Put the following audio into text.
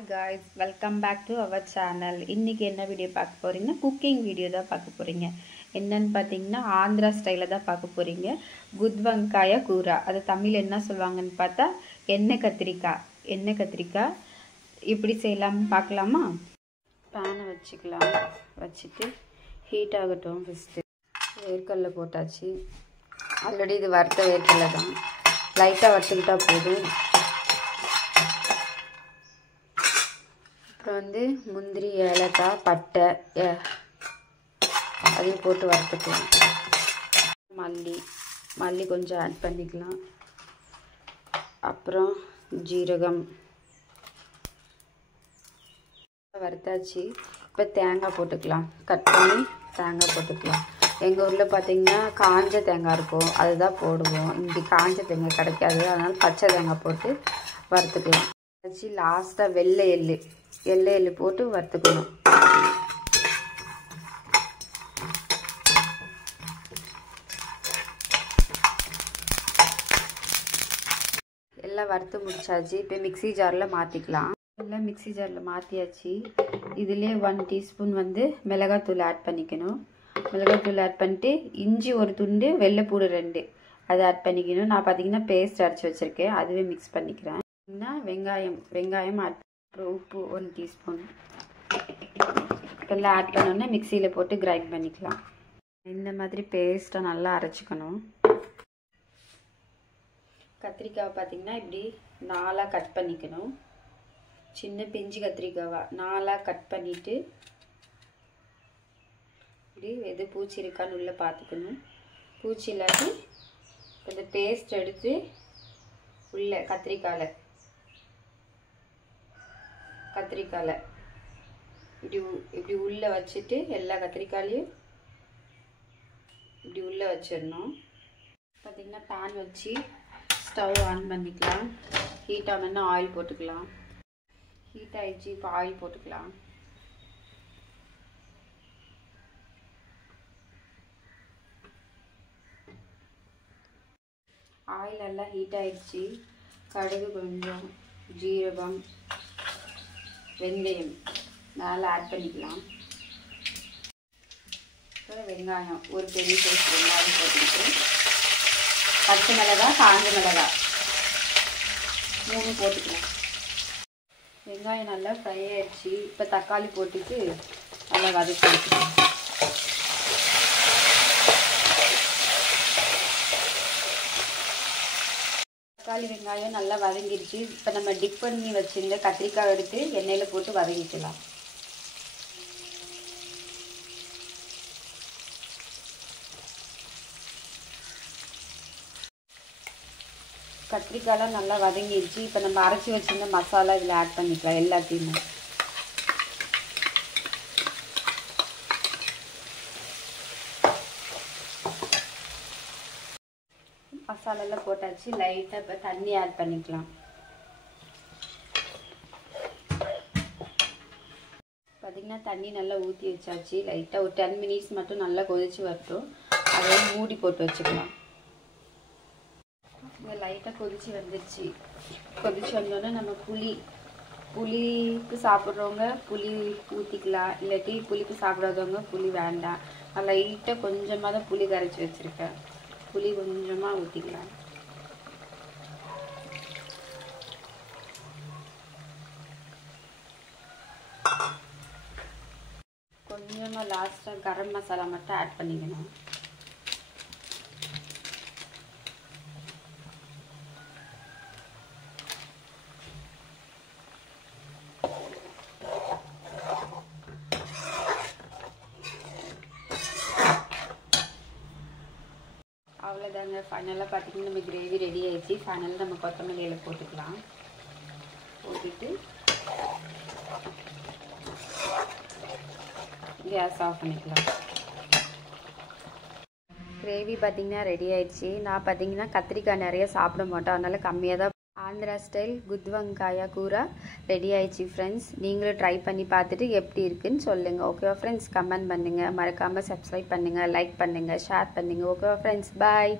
Hi guys, welcome back to our channel. இன்னைக்கு என்ன video பார்க்க போறீங்கன்னா குக்கிங் வீடியோ தான் பார்க்க போறீங்க. என்னன்னு பாத்தீங்கன்னா ஆந்திரா ஸ்டைல்ல தான் பார்க்க போறீங்க. குத்வங்காய கூரா. அது தமிழ்ல என்ன சொல்வாங்கன்னு பார்த்தா எண்ணெய் கத்திரிக்காய். எப்படி செய்யலாம் பார்க்கலாமா? பானை வச்சுக்கலாம். வச்சிட்டு ஹீட் ஆகட்டும் ஃபர்ஸ்ட். வேர்க்கடலை போட்டாச்சு. ஆல்ரெடி இது வறுத்த வேர்க்கடலை தான். லைட்டா வறுத்துக்கிட்டா போதும். அப்புறம் வந்து முந்திரி ஏலக்காய் பட்டை அதையும் போட்டு வறுத்துக்கலாம். மல்லி கொஞ்சம் ஆட் பண்ணிக்கலாம். அப்புறம் ஜீரகம் வறுத்தாச்சு. இப்போ தேங்காய் போட்டுக்கலாம். கட் பண்ணி தேங்காய் போட்டுக்கலாம். எங்கள் ஊரில் பார்த்தீங்கன்னா காஞ்ச தேங்காய் இருக்கும், அதுதான் போடுவோம். இங்கே காஞ்ச தேங்காய் கிடைக்காது, அதனால் பச்சை தேங்காய் போட்டு வறுத்துக்கலாம். வச்சு லாஸ்ட்டாக வெள்ளை எள்ளு போட்டு வறுத்துக்கணும். எல்லாம் வறுத்து முடிச்சாச்சு. இப்போ மிக்ஸி ஜாரில் மாற்றிக்கலாம். எல்லாம் மிக்ஸி ஜாரில் மாற்றியாச்சு. இதிலே 1 டீஸ்பூன் வந்து மிளகாத்தூள் ஆட் பண்ணிக்கணும். மிளகாத்தூள் ஆட் பண்ணிட்டு இஞ்சி ஒரு துண்டு, வெள்ளைப்பூடு 2 அதை ஆட் பண்ணிக்கணும். நான் பார்த்தீங்கன்னா பேஸ்ட் அரைச்சி வச்சுருக்கேன், அதுவே மிக்ஸ் பண்ணிக்கிறேன். வெங்காயம் ஆட், அப்புறம் உப்பு 1 டீஸ்பூன் எல்லாம் ஆட் பண்ணோன்னே மிக்சியில் போட்டு கிரைண்ட் பண்ணிக்கலாம். இந்த மாதிரி பேஸ்ட்டை நல்லா அரைச்சிக்கணும். கத்திரிக்காவை பார்த்தீங்கன்னா இப்படி 4ஆக கட் பண்ணிக்கணும். சின்ன பிஞ்சு கத்திரிக்காவை 4ஆக கட் பண்ணிவிட்டு இப்படி எது பூச்சி இருக்கான்னு உள்ளே பார்த்துக்கணும். பூச்சி இல்லாட்டி இந்த பேஸ்ட் எடுத்து உள்ள கத்திரிக்காயில் இப்படி உள்ளே வச்சுட்டு எல்லா கத்திரிக்காயிலையும் இப்படி உள்ளே வச்சிடணும். பார்த்திங்கன்னா பேன் வச்சு ஸ்டவ் ஆன் பண்ணிக்கலாம். ஹீட் ஆனோன்னா ஆயில் போட்டுக்கலாம். ஹீட் ஆகிடுச்சு, இப்போ ஆயில் போட்டுக்கலாம். ஆயில் எல்லாம் ஹீட் ஆகிடுச்சு. கடுகு கொஞ்சம், ஜீரகம், வெந்தயம் மேலே ஆட் பண்ணிக்கலாம். அப்புறம் வெங்காயம் ஒரு பெரிய சைஸ் வெங்காயம் போட்டுக்கிட்டு பச்சை மிளகாய், காஞ்ச மிளகாய் 3 போட்டுக்கலாம். வெங்காயம் நல்லா ஃப்ரை ஆகிடுச்சு. இப்போ தக்காளி போட்டுட்டு நல்லா வதக்கி வச்சுக்கலாம். தக்காளி வெங்காயம் நல்லா வதங்கிடுச்சு. இப்போ நம்ம டிப் பண்ணி வச்சுருந்த கத்திரிக்காய் எடுத்து எண்ணெயில் போட்டு வதக்கிக்கலாம். கத்திரிக்காயெலாம் நல்லா வதங்கிடுச்சு. இப்போ நம்ம அரைச்சி வச்சுருந்த மசாலா இதில் ஆட் பண்ணிக்கலாம். எல்லாத்தையுமே மசாலாலாம் போட்டாச்சு. லைட்டாக இப்போ தண்ணி ஆட் பண்ணிக்கலாம். பார்த்திங்கன்னா தண்ணி நல்லா ஊற்றி வச்சாச்சு. லைட்டாக ஒரு 10 மினிட்ஸ் மட்டும் நல்லா கொதிச்சு வரட்டும். அதை மூடி போட்டு வச்சுக்கலாம். லைட்டாக கொதிச்சு வந்துடுச்சு. கொதிச்சு வந்தோடனே நம்ம புளிக்கு சாப்பிட்றவங்க புளி ஊற்றிக்கலாம், இல்லாட்டி புளிக்கு சாப்பிடாதவங்க புளி வேண்டாம். நான் லைட்டாக கொஞ்சமாக தான் புளி கரைச்சி வச்சுருக்கேன். புளி கொஞ்சமாக ஊற்றிக்கலாம். கொஞ்சமாக லாஸ்ட்டாக கரம் மசாலா மட்டும் ஆட் பண்ணிக்கணும். அவ்வளோதாங்க. ஃபைனலாக பார்த்திங்கன்னா நம்ம கிரேவி ரெடி ஆகிடுச்சு. ஃபைனலாக நம்ம கொத்தமல்லி இலை போட்டுக்கலாம். போட்டுட்டு கேஸ் ஆஃப் பண்ணிக்கலாம். கிரேவி பார்த்திங்கன்னா ரெடி ஆகிடுச்சு. நான் பார்த்திங்கன்னா கத்திரிக்காய் நிறைய சாப்பிட மாட்டோம், அதனால் கம்மியாக தான். ஆந்திரா ஸ்டைல் குத்வங்காயா கூரா ரெடி ஆயிடுச்சு ஃப்ரெண்ட்ஸ். நீங்களும் ட்ரை பண்ணி பார்த்துட்டு எப்படி இருக்குன்னு சொல்லுங்கள். ஓகேவா ஃப்ரெண்ட்ஸ்? கமெண்ட் பண்ணுங்கள், மறக்காமல் சப்ஸ்கிரைப் பண்ணுங்கள், லைக் பண்ணுங்கள், ஷேர் பண்ணுங்கள். ஓகேவா ஃப்ரெண்ட்ஸ்? பாய்.